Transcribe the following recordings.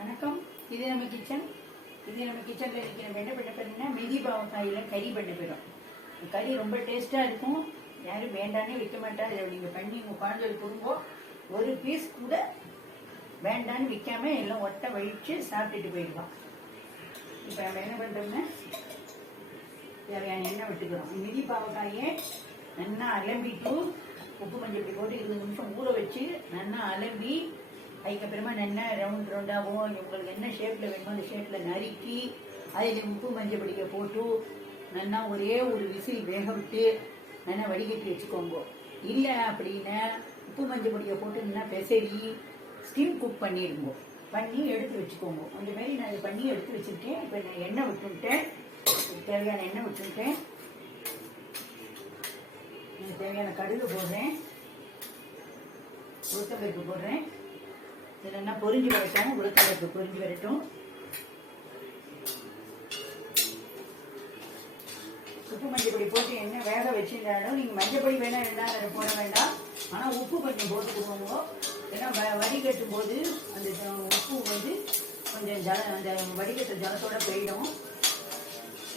வணக்கம். இது நம்ம கிச்சன். நம்ம கிச்சனில் இன்றைக்கி நம்ம என்ன பண்ண போகிறோம்னா மிதி பாவக்காயில் கறி பண்ண போகிறோம். கறி ரொம்ப டேஸ்ட்டாக இருக்கும். யாரும் வேண்டானே வைக்க மாட்டா. இதை நீங்கள் பண்ணி உங்கள் குழந்தைகளுக்கு கொடுங்கோ. ஒரு பீஸ் கூட வேண்டான்னு விற்காம எல்லாம் ஒட்டை வழித்து சாப்பிட்டுட்டு போயிடுவோம். இப்போ நம்ம என்ன பண்ணுறோம்னா தேவையான எண்ணெய் விட்டுக்கிறோம். மிதி பாவக்காயை நல்லா அலம்பிட்டு உப்பு மஞ்சள் போட்டு 20 நிமிஷம் ஊற வச்சு நல்லா அலம்பி அதுக்கப்புறமா நல்லா ரவுண்ட் ரவுண்டாகவும் உங்களுக்கு என்ன ஷேப்பில் வேணுமோ அந்த ஷேப்பில் நறுக்கி அதில் உப்பு மஞ்சள் பிடிக்க போட்டு நல்லா ஒரே ஒரு விசில் வேக விட்டு நல்லா வடிகட்டி வச்சுக்கோங்க. இல்லை அப்படின்னா உப்பு மஞ்சள் பிடிக்க போட்டு நல்லா பெசரி ஸ்டீம் குக் பண்ணிடுங்க. பண்ணி எடுத்து வச்சுக்கோங்க. அந்த மாதிரி நான் இதை பண்ணி எடுத்து வச்சுருக்கேன். இப்போ நான் எண்ணெய் விட்டுவிட்டேன். தேவையான எண்ணெய் விட்டுவிட்டேன். தேவையான கடுகு போடுறேன், உளுத்தம்பருப்பு போடுறேன். இதெல்லாம் பொரிஞ்சு வரட்டும். உளுத்தம்பருப்பு பொரிஞ்சு வரட்டும். உப்பு மஞ்சள் பொடி போட்டு எண்ணெய் வேக வச்சுருந்தாலும் நீங்கள் மஞ்சள் பொடி வேணால் வேண்டாம் அதை போட வேண்டாம். ஆனால் உப்பு கொஞ்சம் போட்டுக்குவோங்க. ஏன்னா வடிகட்டும் போது அந்த உப்பு வந்து கொஞ்சம் அந்த வடிகட்டுற ஜலத்தோட போயிடும்.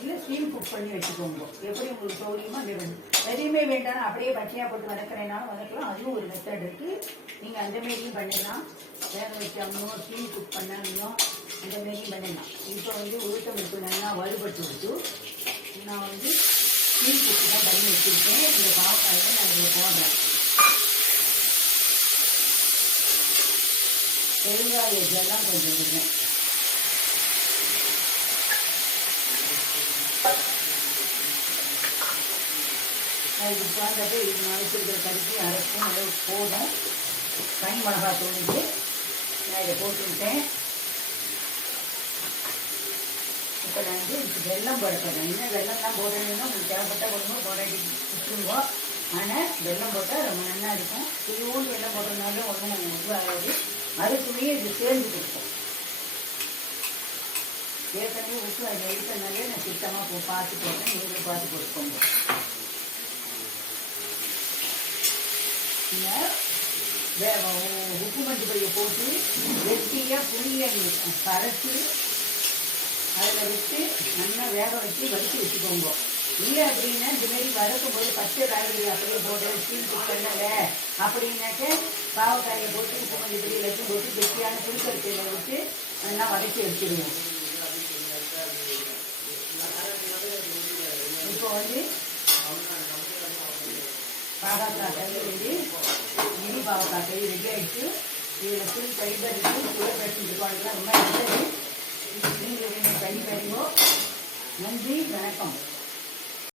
இல்லை ஸ்டீம் குக் பண்ணி வச்சுக்கோங்க. எப்படி உங்களுக்கு சௌரியமோ அந்த எதையுமே வேண்டாம் அப்படியே பச்சையாக போட்டு வதக்கிறேனாலும் வதக்கலாம். அதுவும் ஒரு மெத்தட் இருக்குது. நீங்கள் அந்த மாரியும் பண்ணலாம். வேக வச்சாமோ ஸ்டீம் குக் பண்ணாமையும் அந்த மாரியும் பண்ணலாம். இப்போ வந்து உளுத்தம்பருப்பு நல்லா வறுபட்டு விட்டு நான் வந்து ஸ்டீம் குக்கு தான் பண்ணி வச்சுருக்கேன். இந்த பாவக்காயை நான் இதில் போடுறேன். பெருங்காய இதெல்லாம் கொஞ்சம் விடுறேன். இது உட்காந்தப்போ இது மறைச்சிருக்கிற கறிக்கு அரைக்கும் அளவு போதும். தனி மிளகாய் தூண்டு நான் இதை போட்டுவிட்டேன். இப்போ நான் வந்து இதுக்கு வெல்லம் போடுறேன். இன்னும் வெள்ளம்லாம் போடணுன்னா உங்களுக்கு தேவைப்பட்ட போடணும், போராட்டி விட்டுருங்க. ஆனால் வெல்லம் போட்டால் ரொம்ப நல்லா இருக்கும். துளியோடு வெல்லம் போடுறதுனால ஒன்றும் இதுவாகாது. அதுக்குள்ளேயே இது சேர்ந்து கொடுக்கும். ஏற்கனவே உப்பு அதில் எடுத்தனாலே நான் சுத்தமாக பார்த்து போட்டேன். நீங்களும் பார்த்து கொடுப்போங்க. உப்பு மஞ்சள் பொடியை போட்டு வெட்டியாக புளியை கரைச்சி அதில் விட்டு நல்லா வேக வச்சு வடித்து வச்சுக்கோங்க. இல்லை அப்படின்னா இந்தமாரி வதக்கும் போது பச்சை காய்கறி அப்படியே போட்டு ஸ்டீம் குக் பண்ணலை அப்படின்னாக்க பாவக்காயை போட்டு உப்பு மஞ்சள் பொடி வச்சு போட்டு வெட்டியான புளிக்கரிசியில் விட்டு நல்லா வதக்கி வச்சுருவோம். இப்போ வந்து பாவக்காய் கறி வந்து மினி பாவக்காய் கறி ரெடி ஆகிடுச்சு. இதில் ஃபுல் ஃபைபர் இருக்குது. சுகர் பேஷண்ட் இருக்கவங்களுக்குலாம் ரொம்ப நல்லது. நீங்கள் கறி பாருங்கோ. நன்றி, வணக்கம்.